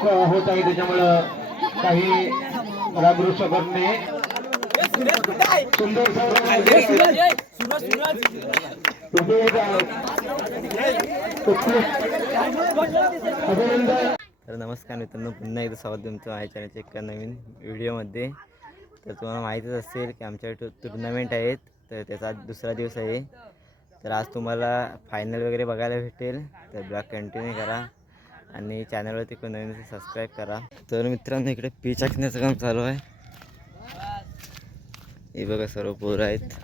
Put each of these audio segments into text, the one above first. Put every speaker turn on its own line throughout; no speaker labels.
होत आहे त्याच्यामुळं काही रागरू शकत नाही सुंदर
तर नमस्कार मित्रांनो पुन्हा एकदा स्वागत तुमचं माझ्या चॅनलच्या एका नवीन व्हिडिओमध्ये. तर तुम्हाला माहीतच असेल की आमच्याकडे टुर्नामेंट आहेत तर त्याचा आज दुसरा दिवस आहे. तर आज तुम्हाला फायनल वगैरे बघायला भेटेल तर ब्लॉग कंटिन्यू करा. आणि चॅनलवरती कोण नवीन सबस्क्राईब करा. तर मित्रांनो इकडे पीच आखण्याचं काम चालू आहे. हे बघा सर्व पोरं आहेत.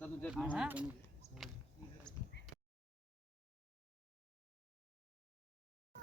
ती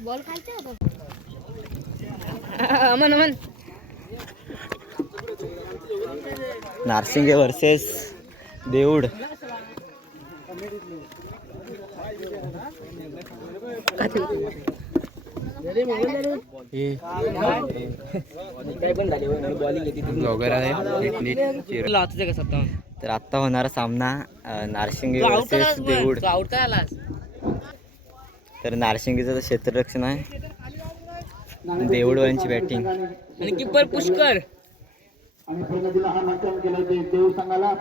बॉल खायचा होता
नारसिंगे वर्सेस देऊड तर आत्ता होणारा सामना नारसिंगे वर्सेस देऊड तर नारसिंगीचं क्षेत्ररक्षण आहे. देऊडवाल्यांची बॅटिंग
आणि किपर पुष्कर.
आणि हा नाट्यम केलं ते संघाला.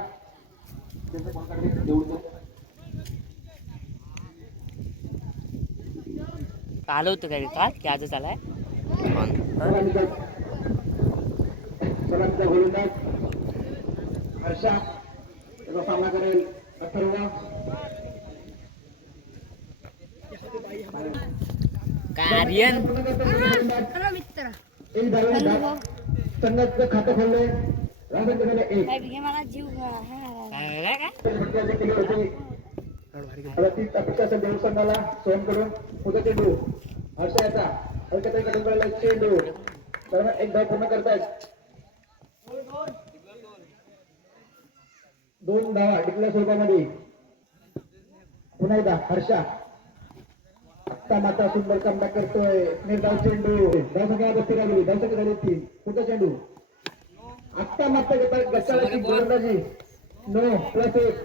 होतं काय काल की? आजच आलाय?
सलामीचा सलामीचा गोलंदाज हर्षा त्याचा सामना करेल अथर्व.
काय
मित्र
संघाचं खातं खोललंय राजन केलेलं एक
मला जीव
देव संघाला सोहम करून उद्या चेंडू हर्षा याचा हलक्या कडून पडला चेंडू तर एक धाव पूर्ण करतायत दोन धावा टिकल्या स्वरूपामध्ये. पुन्हा एकदा हर्षा. माता सुंदर कमबॅक करतोय. निर्धाव चेंडू. धाव संख्या बसती लागली धाव संख्या झाली तीन पुढचा चेंडू आत्ता मात्र घेतात गच्चाळाची गोलंदाजी नो प्लस एक.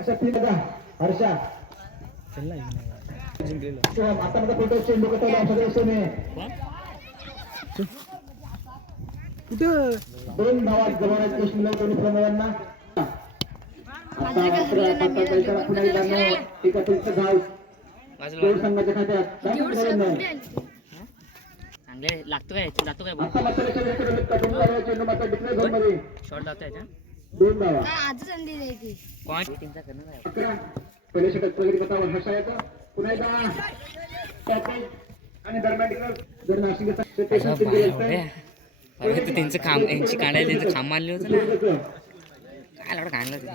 अशा तीन होता हर्षा. आता मात्र पुढचा चेंडू कसा धाव दिशेने दोन धावा जवळ मिळवतो दोन्ही प्रमेयांना. आता मात्र पुन्हा एकदा धाव.
चांगले लागतो काय? जातो काय शॉर्ट लावतो याच्या
आजच अंडी द्यायची.
कोण? टीमचा करणार आहे
अकरा. पहिले षटक प्रगती पथावर हर्षा येतो पुन्हा एकदा. टॅकल आणि दरम्यान टिकलं. जर नाशिक असं ते पेशंट
बाया,
केलं
बाया.
असतं.
अरे ते त्यांचं काम यांची काढायला त्यांचं काम मानले होतं ना. काय लावडं काढलं ते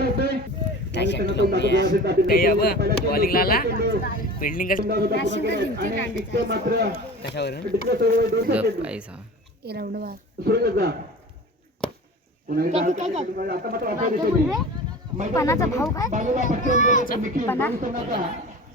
होतोय.
काय बॉलिंगला आला. फिल्डिंग.
पणाचा भाव काय? पणा?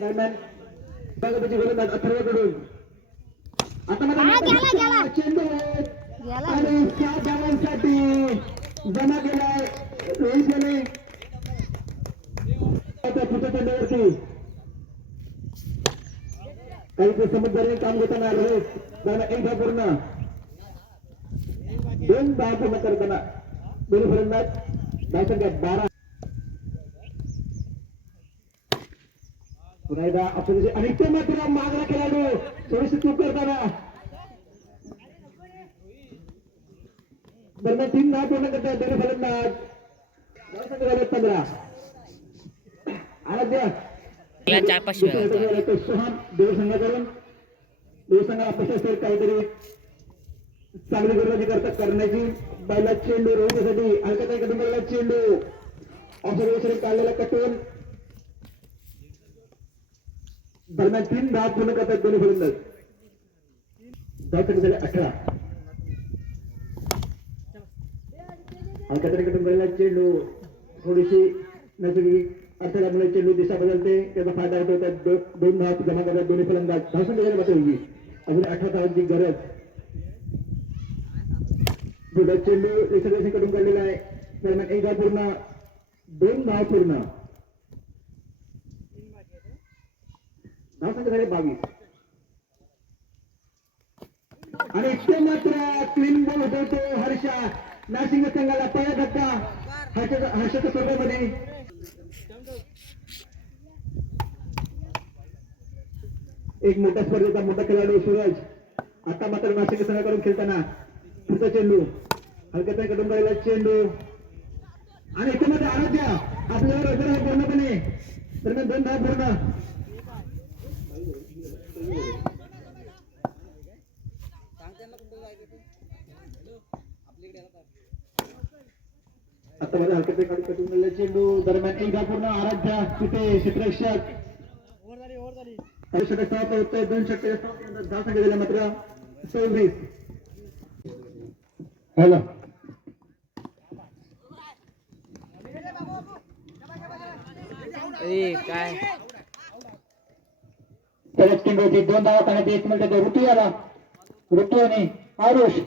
म्हणजे आता मला चेंडू आणि त्या काही समजदारी काम घेताना रोहित त्यांना एक धाव पूर्ण. दोन धाव पूर्ण करताना. दोन्ही फलंदाज. धावसंख्या बारा. पुन्हा एकदा आपण आणि ते मात्र मागला खेळाडू थोडीशी चूक करताना. दरम्यान तीन धाव पूर्ण करतात दोन्ही फलंदाज. पंधरा. आराध्या. सोहम अपेक्षा असेल काहीतरी चांगली गोलंदाजी करता करण्याची. बैला चेंडू रोखण्यासाठी हलकत कटून गेलेला चेंडू. ऑब्झर्वेशन काढलेला कटून. दरम्यान तीन धाव पूर्ण करतात दोन्ही फलंदाज धावसंख्या झाले अठरा. हलकत कटून चेंडू थोडीशी नैसर्गिक अडथळ्यामुळे चेंडू दिशा बदलते त्याचा फायदा होतो त्यात दोन धाव जमा करतात दोन्ही फलंदाज धावसंख्या झाली बसवली अजून अठरा धावांची गरज. चेंडू रिसर्वेशनकडून काढलेला आहे. दरम्यान एक धाव पूर्ण दोन धाव पूर्ण. धावसंख्या झाले बावीस. आणि ते मात्र क्लीन बॉल होतो हर्षा नाशिक संघाला पाया धक्का. हर्षाच्या स्पर्धेमध्ये. एक मोठा स्पर्धेचा मोठा खेळाडू सूरज. आता मात्र नाशिक संघाकडून खेळताना पुढचा चेंडू. हलक्याचा कडून राहिला चेंडू. आणि याच्यामध्ये आराध्या आपल्यावर पूर्णपणे. दरम्यान दोन धाव पूर्ण. आता माझ्या हलक्याचा कडून कटून राहिला चेंडू दरम्यान एक धाव पूर्ण आराध्या तिथे क्षेत्ररक्षक षटक समाप्त होतोय दोन षटक दहा संख्या दिल्या मात्र सव्वीस हॅलो
काय?
त्याच्याच टीम होती. दोन धावा करण्यात एक मिनिट ऋतू आला ऋतू आणि आरुष.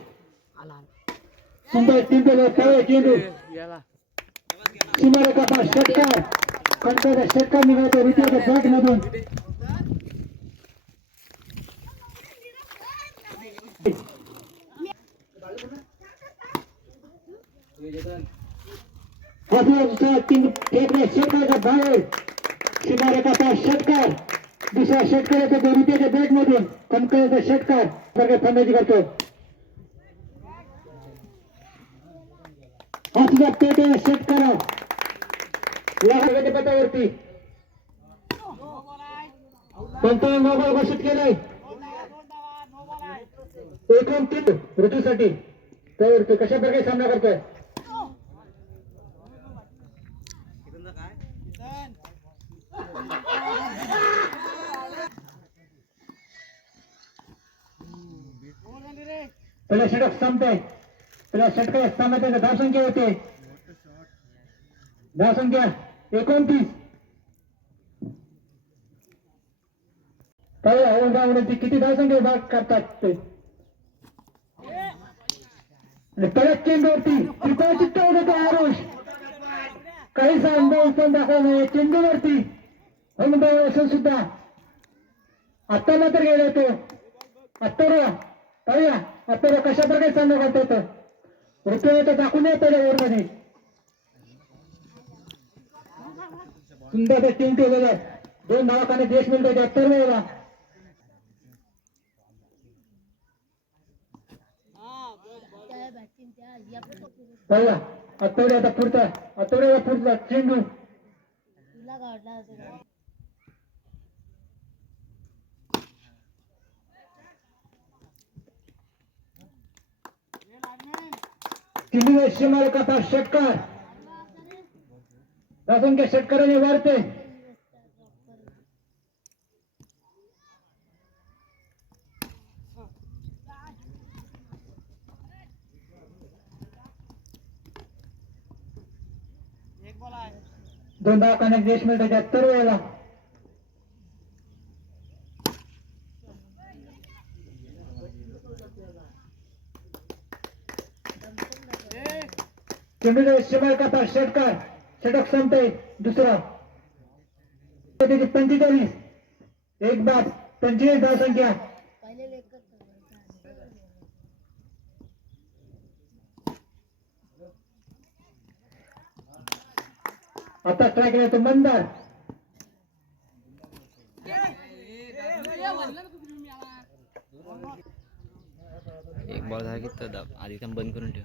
सुंदर टीम तळे चेंडू सीमारेखा पास. षटकार. कंटाचा षटकार निघायचा. ऋतूच्या बॅट मधून. तीन बाहेर. सीमारेखा षटकार. दुसरा षटकार येतो तो बॅट मधून कणकळचा षटकार सारख्या फंदाची करतो. हा तुझा पेट षटकार. या पटावरती कोणता मोबाईल घोषित केलाय. एकूण तीन ऋतूसाठी त्यावरती कशा प्रकारे सामना करतोय? पहिला षटक संपतोय पहिला षटक त्याच्या धाव संख्या होते. धाव संख्या एकोणतीस. काही ती किती धाव संख्या भाग करतात ते? आणि परत चेंडूवरती त्रिकोण चित्त होतो आरुष. काही अनुभव पण दाखवला चेंडूवरती हनुभाव असून सुद्धा आत्ता मात्र गेला तो. बघा. पाहूया. आपल्याला कशा प्रकारे सामना करता येतं रुपये तर दाखवून येतो ओव्हरमध्ये सुंदर टू ठेवलेलं दोन धावाखाने देश मिळतो अत्तर वेळेला.
पहिला बॅटिंग
आता पुढचा. अत्तवड्याला पुढचा. चेंडू.
तुला काढला असेल
चेंडू सीमारेखा पास षटकार. धावसंख्या षटकाराने वाढते. दोन धावखाने देश मिळतो तर वेळेला. चेंडूचा सीमारेखा पास षटकार षटक संपते दुसरा. पंचेचाळीस. एक बाद
पंचेचाळीस धाव संख्या आता ट्राय केला तो मंदार.
एक बॉल झाला की तर आधी काम बंद करून ठेव.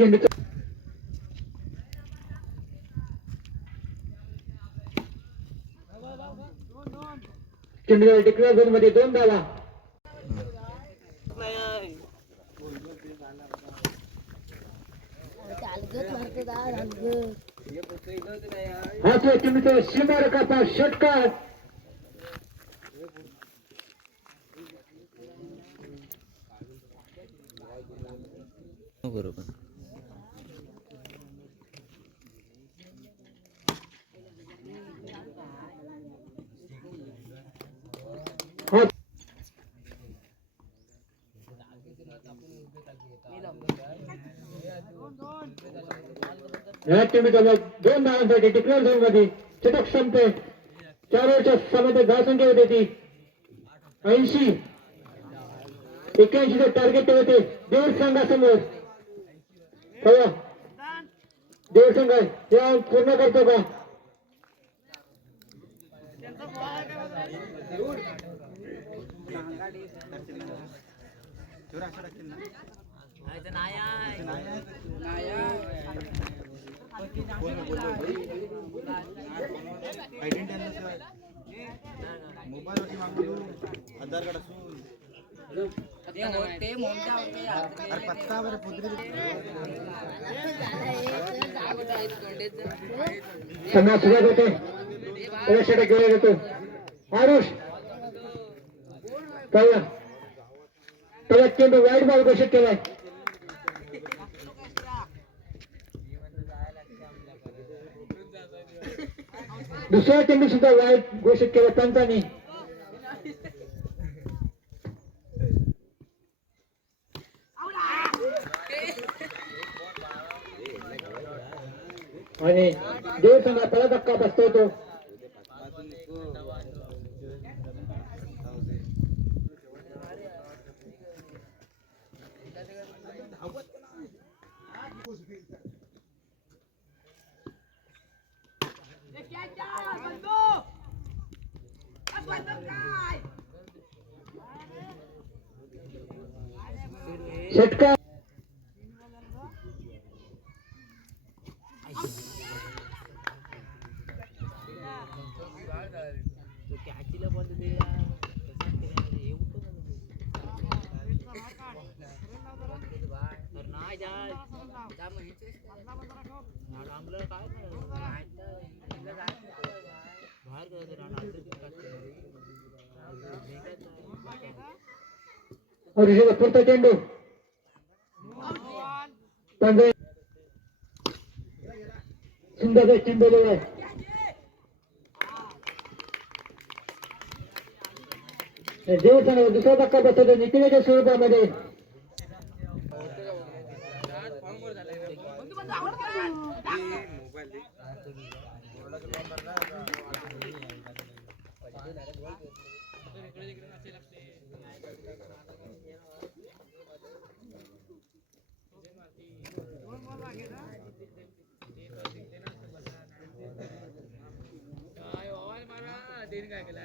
चेंडूचा चेंडू डिक्लेअर झोनमध्ये दोन धावा हा तो चेंडूचा षटकार.
बरोबर.
या दोन धावांसाठी डिक्लेअर झोनमध्ये षटक संपते चार ओव्हरच्या समध्ये धावसंख्या होते ती ऐंशी एक्याऐंशी टार्गेट होते देऊळ संघासमोर कळवा देऊळ संघ या पूर्ण करतो का सुरुवात होते. त्याला षटक घेऊन येतो आरुष कळला? त्याला चेंडू वाईट बॉल घोषित केलाय. दुसऱ्या चेंडू सुद्धा वाईट घोषित केला पंचाने आणि देव संघा त्याला धक्का बसतो तो. षटकार ऋषीचा पुढचा चेंडू. पंधरा सुंदर चेंडू आहे देवस्थानावर दुसरा धक्का बसवतो निखिलाच्या स्वरूपामध्ये आणि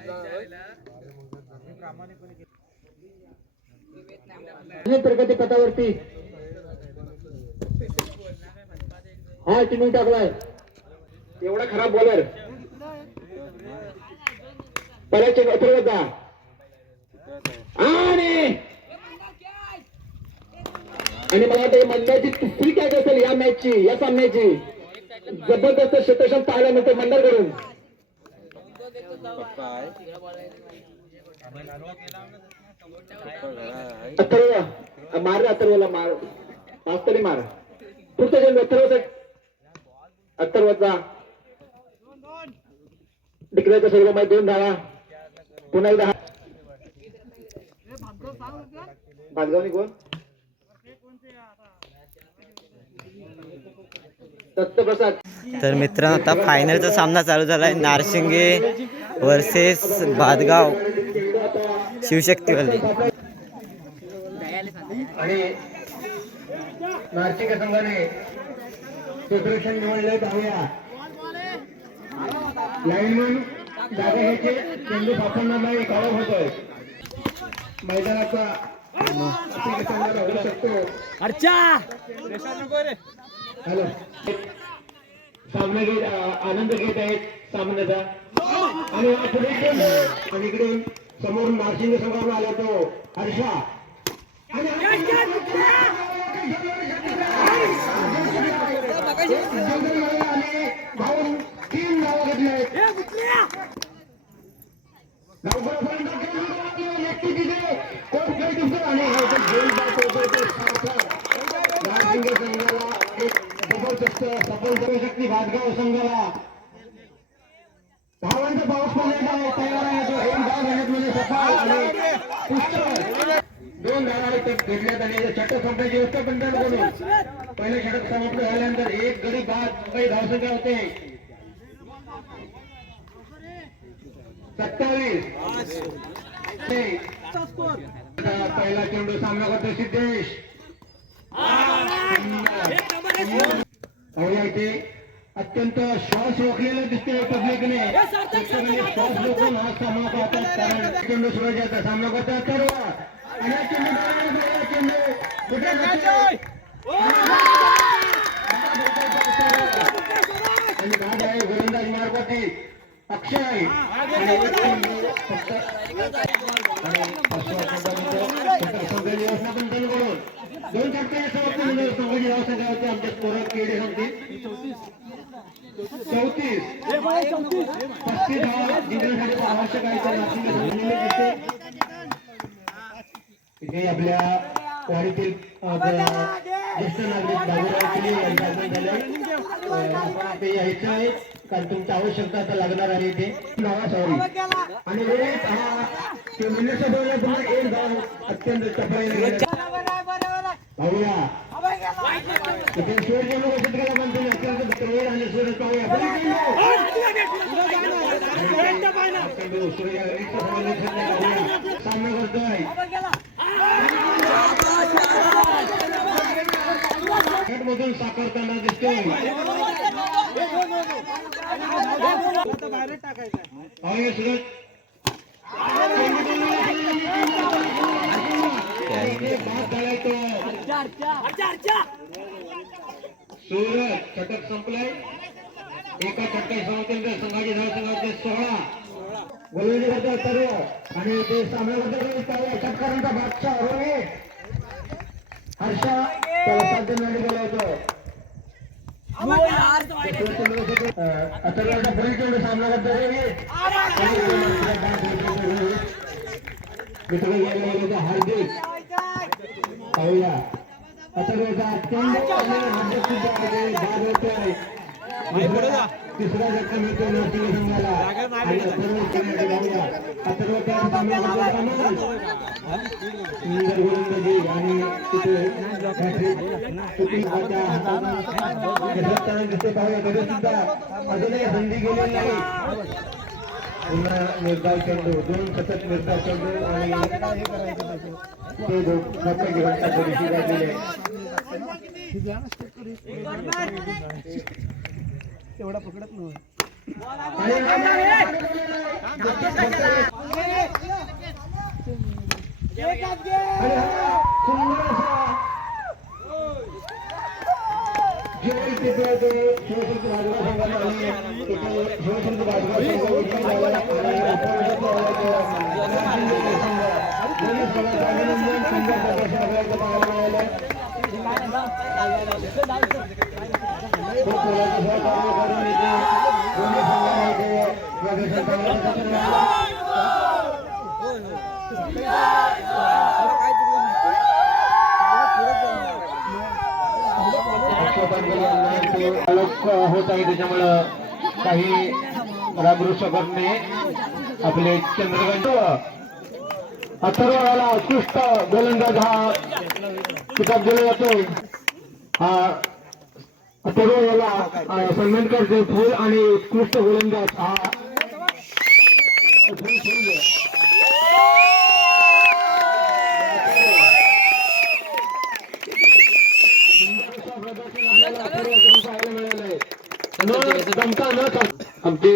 प्रगती पथावरती हा चेंडू टाकलाय. एवढा खराब बॉलर पहिला चेंडू अथर्व आणि
आणि मला वाटतं मंडळाची तिसरी कॅच असेल या मॅचची या सामन्याची. जबरदस्त क्षेत्रक्षण करून मिळते अथर्व मार रे अथर्वला मार पाच तरी मार पुढचा चेंडू अथर्व अथर्वचा डिक्लेअरच्या दोन धावा पुन्हा एकदा भातगावनी कोण
तर मित्रांनो आता फायनलचा सामना चालू झालाय. नारसिंगे वर्सेस भातगाव शिवशक्तीवाले
आणि नाशिक संघाने क्षेत्ररक्षण निवडले धावूया लाईनमन जागा घ्यायचे. चेंडू सापडणार नाही काळो होतोय. मैदानाचा नाशिक संघ धावू शकतो हॅलो. सामना घेत आनंद घेत आहेत सामन्याचा. आणि आणि समोर नाशिंग संघाला आला तो हर्षा. आणि भाऊन तीन नावं घेतले संघाला एक जबरदस्त सफल करू शकते भाजगाव संघाला. धावांचा पाऊस पडलेला आहे तयार आहे तो एक धाव घेण्यात सफल आणि पुष्कळ. दोन धावा घेतल्यात आणि षटक संपल्याची व्यवस्था पण करून पहिलं षटक समाप्त झाल्यानंतर एक गडी बाद काही धावसंख्या होते. सत्तावीस. पहिला चेंडू सामना करतो सिद्धेश. अत्यंत श्वास रोखलेलं दिसते पब्लिकने. श्वास रोखून हा सामना पाहतात कारण चेंडू सुरजाचा सामना करतात सर्व आणि चेंडू. कुठे? आणि बाद आहे गोलंदाज मार्गवरती अक्षय. दोन समाप्त झाले. संघाची होती आमच्या स्कोरर केडे सांगतील चौतीस पस्तीस धावा जिंकण्यासाठी आवश्यक आहे तर नाशिक संघाने दिसते. इथे आपल्या वाडीतील ज्येष्ठ नागरिक बाबूराव यायचं आहे कारण तुमची आवश्यकता आता लागणार आहे इथे धावा सॉरी आणि वेळेत हा ते दरम्यान पुन्हा एक धाव अत्यंत. पाहूया इथे सूर्य लोक म्हणतो सामना करतोय मधून साकारताना दिसतोय पाहूया सुरत इथे बाद झालाय सुरत षटक संपलाय. एका षटकात समाप्तीनंतर संघाची धाव संघाचे सोळा. गोलंदाजी सर्व आणि ते सामना करतात षटकारांचा बादशाह रोहित हर्षा त्याला साध्य मिळाले गेला होतो. पुढील चेंडू सामना करतो रोहित मित्र हार्दिक. पाहूया. अथर्वचा होतोय तिसरा- झटका मिळतो नरसिंह संघाला अथर्व करतो सुंदर गोलंदाजी आणि तिथे दिसते पाहूया सुद्धा अजूनही संधी गेलेली नाही. पुन्हा निर्धाव चेंडू दोन सतत निर्धाव चेंडू आणि ते धोके घेऊन त्या थोडीशी गाजलेली आहे आणि हा सुंदरसा जेवढी चित्र ते शिवशक्ती भाजपा संघाला आणि तिथे शिवशक्ती भाजपा संघ विजयी झाला आणि अपराजित झाला तो नाशिक संघ. दोन्ही संघाचं अभिनंदन सुंदर प्रदर्शन आपल्याला इथं पाहायला मिळालं खूप मोलाचं सहकार्य करून इथे दोन्ही संघामध्ये प्रदर्शन चांगल्या प्रकारे झालं. आलोक होत आहे त्याच्यामुळं काही राबरू शकत नाही आपले चंद्रकांत अथर्वाला उत्कृष्ट गोलंदाज हा किताब दिला जातो. हा अथर्व याला अ, सन्मान फुल आणि उत्कृष्ट गोलंदाज हा फुल फुल दे. न आमचे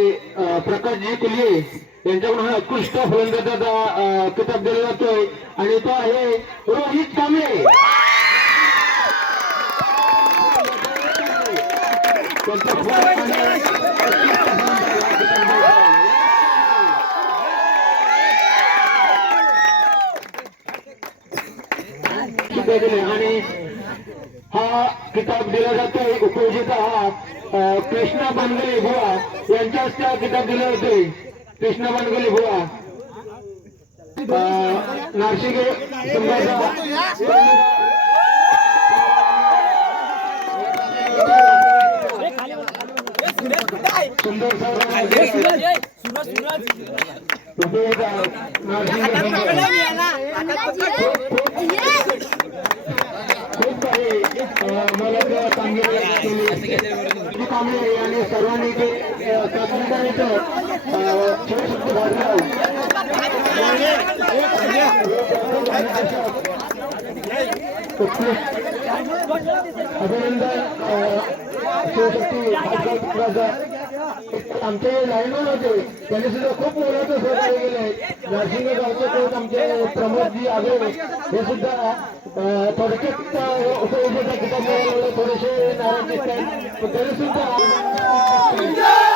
प्रकाशजी कुलिये यांच्याकडून हा उत्कृष्ट फलंदाजाचा किताब दिला जातोय. आणि तो आहे रोहित कांबळे. त्यांचा फुल आणि उत्कृष्ट फलंदाज हा किताब दिला जातोय. सुद्धा दिले आणि हा किताब दिला जातोय उपयोजित हा अ, कृष्णा बनगले बुवा यांच्या हस्ते हा किताब दिला जातोय कृष्णा बनगले बुवा अ, नाशिक सुंदर खूप काही अ, मला त्या कामगिरी केली कामगिरी आणि सर्वांनी अभिनंदन आमचे लाईनमॅन होते त्यांनी सुद्धा खूप मोलाचं सहकार्य केले. नरसिंह गावचे कोच आमचे प्रमोदजी आगळे हे सुद्धा थोडक्यात उपयोगाच्या ठिकाणी थोडेसे नाराज तरी सुद्धा